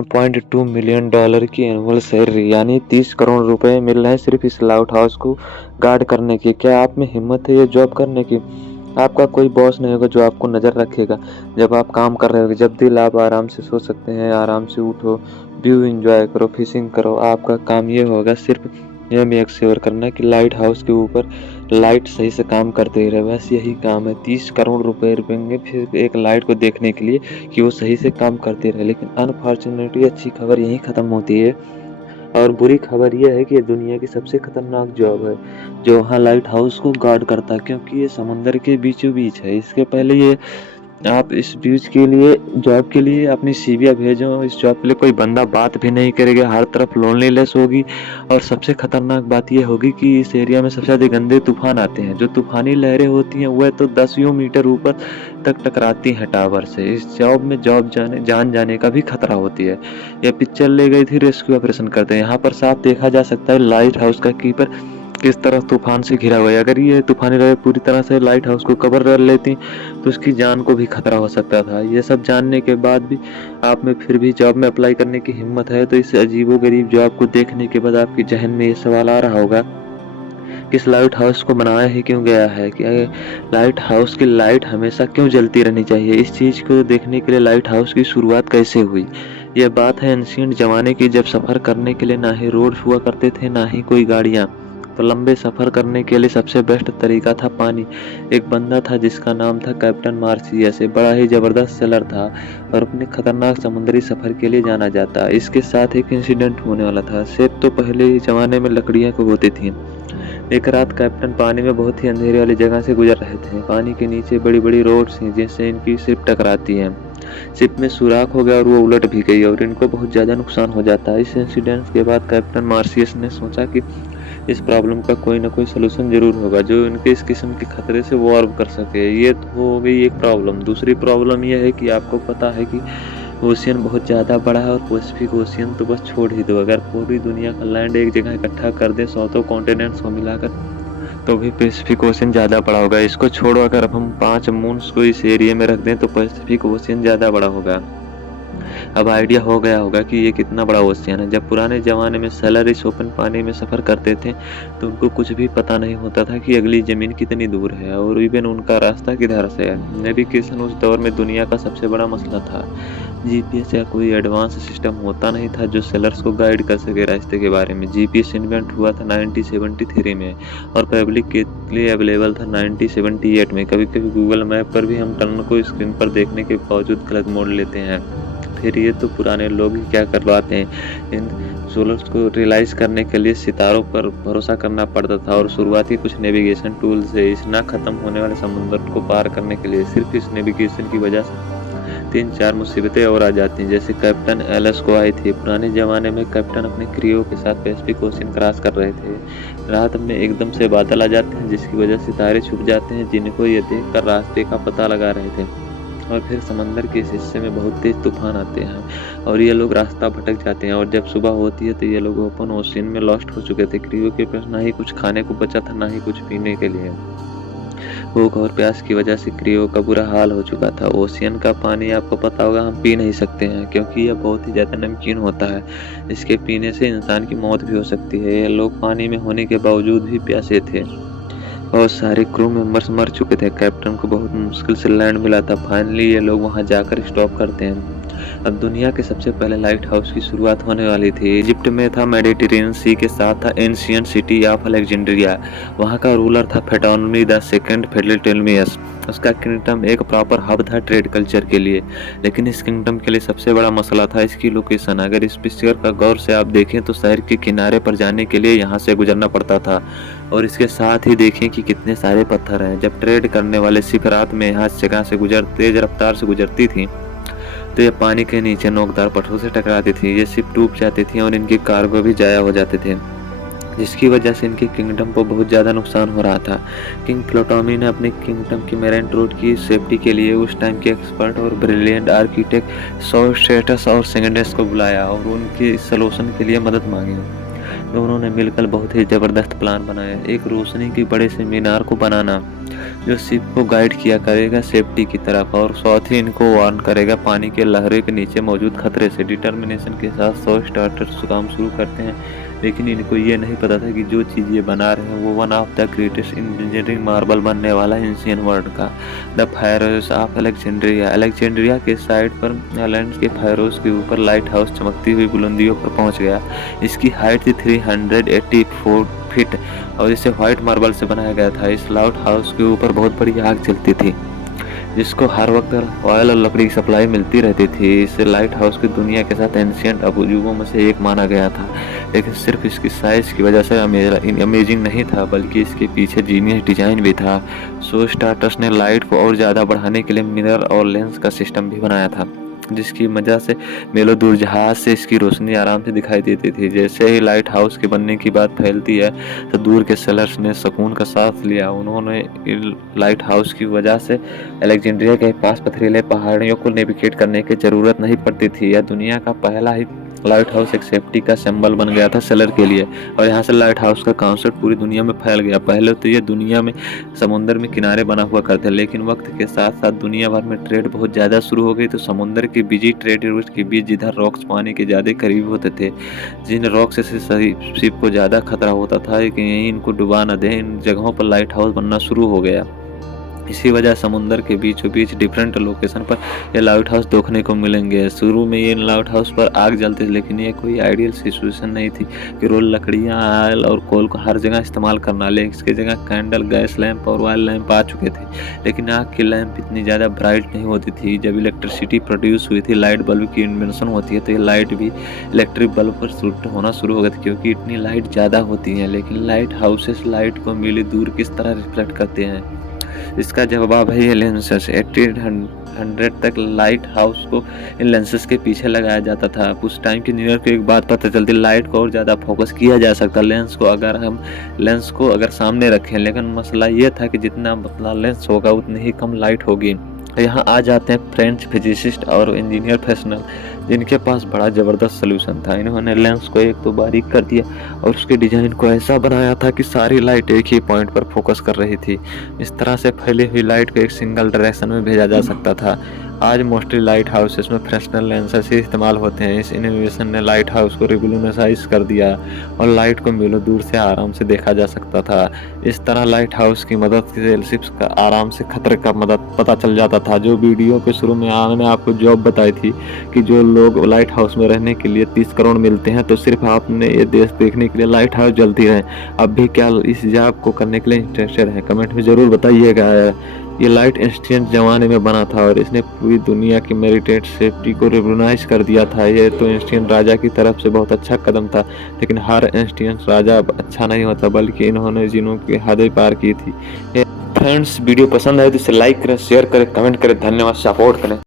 $1.2 million की annual salary यानी 30 करोड़ रुपए मिल रहे हैं सिर्फ इस लाइट हाउस को गार्ड करने की। क्या आप में हिम्मत है ये जॉब करने की? आपका कोई बॉस नहीं होगा जो आपको नज़र रखेगा जब आप काम कर रहे होगे। जब दिल आप आराम से सो सकते हैं, आराम से उठो, व्यू एंजॉय करो, फिशिंग करो। आपका काम ये होगा सिर्फ ये मेक श्योर करना कि लाइट हाउस के ऊपर लाइट सही से काम करते ही रहे। बस यही काम है। 30 करोड़ रुपए रुकेंगे फिर एक लाइट को देखने के लिए कि वो सही से काम करते रहे। लेकिन अनफॉर्चुनेटली अच्छी खबर यहीं ख़त्म होती है और बुरी खबर यह है कि ये दुनिया की सबसे खतरनाक जॉब है जो वहाँ लाइट हाउस को गार्ड करता है, क्योंकि ये समंदर के बीचों बीच है। इसके पहले ये आप इस बीच के लिए जॉब के लिए अपनी सीवियाँ भेजो, इस जॉब के लिए कोई बंदा बात भी नहीं करेगा, हर तरफ लोनलीनेस होगी। और सबसे खतरनाक बात यह होगी कि इस एरिया में सबसे ज़्यादा गंदे तूफान आते हैं। जो तूफानी लहरें होती हैं वह तो 10 मीटर ऊपर तक टकराती हैं टावर से। इस जॉब में जान जाने का भी खतरा होती है। यह पिक्चर ले गई थी रेस्क्यू ऑपरेशन करते हैं। यहाँ पर साफ देखा जा सकता है लाइट हाउस का कीपर किस तरह तूफान से घिरा हुआ है। अगर ये तूफानी लहरें पूरी तरह से लाइट हाउस को कवर कर लेती तो उसकी जान को भी खतरा हो सकता था। ये सब जानने के बाद भी आप में फिर भी जॉब में अप्लाई करने की हिम्मत है तो इस अजीबोगरीब जॉब को देखने के बाद आपके जहन में ये सवाल आ रहा होगा कि इस लाइट हाउस को बनाया ही क्यों गया है, कि लाइट हाउस की लाइट हमेशा क्यों जलती रहनी चाहिए। इस चीज़ को देखने के लिए लाइट हाउस की शुरुआत कैसे हुई। यह बात है एंशिएंट ज़माने की, जब सफ़र करने के लिए ना ही रोड हुआ करते थे ना ही कोई गाड़ियाँ। तो लंबे सफ़र करने के लिए सबसे बेस्ट तरीका था पानी। एक बंदा था जिसका नाम था कैप्टन मार्सियस। बड़ा ही ज़बरदस्त सेलर था और अपने खतरनाक समुद्री सफ़र के लिए जाना जाता। इसके साथ एक इंसिडेंट होने वाला था। शिप तो पहले ही ज़माने में लकड़ियाँ को होती थी। एक रात कैप्टन पानी में बहुत ही अंधेरे वाली जगह से गुजर रहे थे। पानी के नीचे बड़ी बड़ी रोड्स हैं जिनसे इनकी शिप टकराती है। शिप में सुराख हो गया और वो उलट भी गई और इनको बहुत ज़्यादा नुकसान हो जाता है। इस इंसिडेंट के बाद कैप्टन मार्सियस ने सोचा कि इस प्रॉब्लम का कोई ना कोई सलूशन जरूर होगा जो इनके इस किस्म के खतरे से वॉर्व कर सके। ये तो हो गई एक प्रॉब्लम। दूसरी प्रॉब्लम यह है कि आपको पता है कि ओशियन बहुत ज़्यादा बड़ा है और पैसिफिक ओशियन तो बस छोड़ ही दो। अगर पूरी दुनिया का लैंड एक जगह इकट्ठा कर दे 100 कॉन्टिनेंट्स को मिलाकर तो भी पैसिफिक ओशियन ज़्यादा बड़ा होगा। इसको छोड़ो, अगर अब हम 5 मून्स को इस एरिया में रख दें तो पैसिफिक ओशियन ज़्यादा बड़ा होगा। अब आइडिया हो गया होगा कि ये कितना बड़ा ओशियन है। जब पुराने ज़माने में सेलर इस ओपन पानी में सफ़र करते थे तो उनको कुछ भी पता नहीं होता था कि अगली ज़मीन कितनी दूर है और इवन उनका रास्ता किधर से है। नेविगेशन उस दौर में दुनिया का सबसे बड़ा मसला था। जीपीएस या कोई एडवांस सिस्टम होता नहीं था जो सेलर्स को गाइड कर सके रास्ते के बारे में। जीपीएस इन्वेंट हुआ था 1973 में और पब्लिक के लिए अवेलेबल था 1978 में। कभी कभी गूगल मैप पर भी हम टनल को स्क्रीन पर देखने के बावजूद गलत मोड़ लेते हैं। फिर ये तो पुराने लोग ही क्या करवाते हैं। इन सोलर्स को रियलाइज़ करने के लिए सितारों पर भरोसा करना पड़ता था और शुरुआती कुछ नेविगेशन टूल से इस ना ख़त्म होने वाले समुद्र को पार करने के लिए सिर्फ इस नेविगेशन की वजह से 3-4 मुसीबतें और आ जाती हैं। जैसे कैप्टन एलएस को आई थी। पुराने ज़माने में कैप्टन अपने क्रियो के साथ पैसिफिक ओशियन क्रॉस कर रहे थे। रात में एकदम से बादल आ जाते हैं जिसकी वजह से सितारे छुप जाते हैं जिनको ये देखकर रास्ते का पता लगा रहे थे। और फिर समंदर के इस हिस्से में बहुत तेज तूफान आते हैं और ये लोग रास्ता भटक जाते हैं और जब सुबह होती है तो ये लोग ओपन ओशियन में लॉस्ट हो चुके थे। क्रियो के पास ना ही कुछ खाने को बचा था ना ही कुछ पीने के लिए। भूख और प्यास की वजह से क्रियो का बुरा हाल हो चुका था। ओशियन का पानी आपको पता होगा हम पी नहीं सकते हैं क्योंकि यह बहुत ही ज़्यादा नमकीन होता है। इसके पीने से इंसान की मौत भी हो सकती है। ये लोग पानी में होने के बावजूद भी प्यासे थे। बहुत सारे क्रू मेंबर्स मर चुके थे। कैप्टन को बहुत मुश्किल से लैंड मिला था। फाइनली ये लोग वहां जाकर स्टॉप करते हैं। अब दुनिया के सबसे पहले लाइट हाउस की शुरुआत होने वाली थी। इजिप्ट में था। मेडिटेरेनियन सी के साथ था एंशिएंट सिटी ऑफ अलेक्जेंड्रिया। वहाँ का रूलर था फेटोनमी द सेकंड फेटलेटोलमियस। उसका किंगडम एक प्रॉपर हब था ट्रेड कल्चर के लिए। लेकिन इस किंगडम के लिए सबसे बड़ा मसला था इसकी लोकेशन। अगर इस पिक्चर का गौर से आप देखें तो शहर के किनारे पर जाने के लिए यहाँ से गुजरना पड़ता था और इसके साथ ही देखें कि कितने सारे पत्थर हैं। जब ट्रेड करने वाले शिप रात में यहाँ जगह से तेज रफ्तार से गुजरती थी तो ये पानी के नीचे नोकदार पत्थरों से टकराती थी। ये शिप डूब जाती थी और इनके कार्गो भी जाया हो जाते थे जिसकी वजह से इनके किंगडम को बहुत ज़्यादा नुकसान हो रहा था। किंग प्टोलेमी ने अपने किंगडम की मेरीन रोड की सेफ्टी के लिए उस टाइम के एक्सपर्ट और ब्रिलियंट आर्किटेक्ट सोस्ट्रेटस और सेगेंडस को बुलाया और उनके सलूशन के लिए मदद मांगी। दोनों ने मिलकर बहुत ही ज़बरदस्त प्लान बनाया। एक रोशनी के बड़े से मीनार को बनाना जो शिप को गाइड किया करेगा सेफ्टी की तरफ, और साथ ही इनको वार्न करेगा पानी के लहरों के नीचे मौजूद खतरे से। डिटर्मिनेशन के साथ 100 स्टार्टर्स काम शुरू करते हैं, लेकिन इनको ये नहीं पता था कि जो चीज़ ये बना रहे हैं वो one of the greatest engineering marble बनने वाला है एंशियंट वर्ल्ड का, द फायरोस ऑफ अलेक्जेंड्रिया। अलेक्जेंड्रिया के साइड पर आइलैंड के फायरोस के ऊपर लाइट हाउस चमकती हुई बुलंदियों पर पहुंच गया। इसकी हाइट थी 384 फीट और इसे व्हाइट मार्बल से बनाया गया था। इस लाइट हाउस के ऊपर बहुत बड़ी आग जलती थी, जिसको हर वक्त ऑयल और लकड़ी की सप्लाई मिलती रहती थी। इस लाइट हाउस की दुनिया के साथ एंशियंट अजूबों में से एक माना गया था, लेकिन सिर्फ इसकी साइज की वजह से अमेजिंग नहीं था, बल्कि इसके पीछे जीनियस डिजाइन भी था। सो स्टार्टर्स ने लाइट को और ज़्यादा बढ़ाने के लिए मिरर और लेंस का सिस्टम भी बनाया था, जिसकी वजह से मेलो दूर जहाज से इसकी रोशनी आराम से दिखाई देती थी। जैसे ही लाइट हाउस के बनने की बात फैलती है तो दूर के सेलर्स ने सुकून का सांस लिया। उन्होंने लाइट हाउस की वजह से अलेक्जेंड्रिया के पास पथरीले पहाड़ियों को नेविगेट करने की जरूरत नहीं पड़ती थी। यह दुनिया का पहला ही लाइट हाउस एक सेफ्टी का सिंबल बन गया था सेलर के लिए, और यहाँ से लाइट हाउस का कॉन्सेप्ट पूरी दुनिया में फैल गया। पहले तो ये दुनिया में समुद्र में किनारे बना हुआ करते, लेकिन वक्त के साथ साथ दुनिया भर में ट्रेड बहुत ज़्यादा शुरू हो गई, तो समुद्र के बिजी ट्रेड रूट के बीच जिधर रॉक्स पानी के ज़्यादा करीब होते थे, जिन रॉक्स से सही शिप को ज़्यादा खतरा होता था कि यहीं इनको डुबा न दें, इन जगहों पर लाइट हाउस बनना शुरू हो गया। इसी वजह समुद्र के बीचों बीच डिफरेंट लोकेशन पर ये लाइट हाउस देखने को मिलेंगे। शुरू में ये लाइट हाउस पर आग जलती थी, लेकिन ये कोई आइडियल सिचुएशन नहीं थी कि रोज लकड़ियाँ, ऑयल और कोल को हर जगह इस्तेमाल करना, लेकिन इसकी जगह कैंडल, गैस लैंप और ऑयल लैंप आ चुके थे। लेकिन आग की लैंप इतनी ज़्यादा ब्राइट नहीं होती थी। जब इलेक्ट्रिसिटी प्रोड्यूस हुई थी, लाइट बल्ब की इन्वेंशन होती है, तो ये लाइट भी इलेक्ट्रिक बल्ब पर शिफ्ट होना शुरू हो गई थी, क्योंकि इतनी लाइट ज़्यादा होती है। लेकिन लाइट हाउसेस लाइट को मिली दूर किस तरह रिफ्लेक्ट करते हैं, इसका जवाब है ये लेंसेस। 1800 तक लाइट हाउस को इन लेंसेस के पीछे लगाया जाता था। उस टाइम के इंजीनियर को एक बात पता चलती, लाइट को और ज़्यादा फोकस किया जा सकता। लेंस को अगर सामने रखें, लेकिन मसला ये था कि जितना पतला लेंस होगा उतनी ही कम लाइट होगी। यहाँ आ जाते हैं फ्रेंच फिजिसिस्ट और इंजीनियर प्रोफेशनल, जिनके पास बड़ा ज़बरदस्त सलूशन था। इन्होंने लेंस को एक तो बारीक कर दिया और उसके डिज़ाइन को ऐसा बनाया था कि सारी लाइट एक ही पॉइंट पर फोकस कर रही थी। इस तरह से फैली हुई लाइट को एक सिंगल डायरेक्शन में भेजा जा सकता था। आज मोस्टली लाइट हाउसेस में फ्रेशनल लेंसेस ही इस्तेमाल होते हैं। इस इनोवेशन ने लाइट हाउस को रेवोल्यूशनाइज कर दिया और लाइट को मीलों दूर से आराम से देखा जा सकता था। इस तरह लाइट हाउस की मदद से शिप्स का आराम से खतरे का मदद पता चल जाता था। जो वीडियो के शुरू में मैंने आपको जॉब बताई थी कि जो लोग लाइट हाउस में रहने के लिए 30 करोड़ मिलते हैं, तो सिर्फ आपने ये देश देखने के लिए लाइट हाउस जलती रहे। अब भी क्या इस जॉब को करने के लिए इंटरेस्टेड है? कमेंट में ज़रूर बताइएगा। ये लाइट एंशिएंट ज़माने में बना था और इसने पूरी दुनिया की मैरिटाइम सेफ्टी को रिवॉल्यूशनाइज कर दिया था। ये तो एंशिएंट राजा की तरफ से बहुत अच्छा कदम था, लेकिन हर एंशिएंट राजा अच्छा नहीं होता, बल्कि इन्होंने जिनों की हदें पार की थी। फ्रेंड्स, वीडियो पसंद आए तो इसे लाइक करें, शेयर करें, कमेंट करें। धन्यवाद, सपोर्ट करें।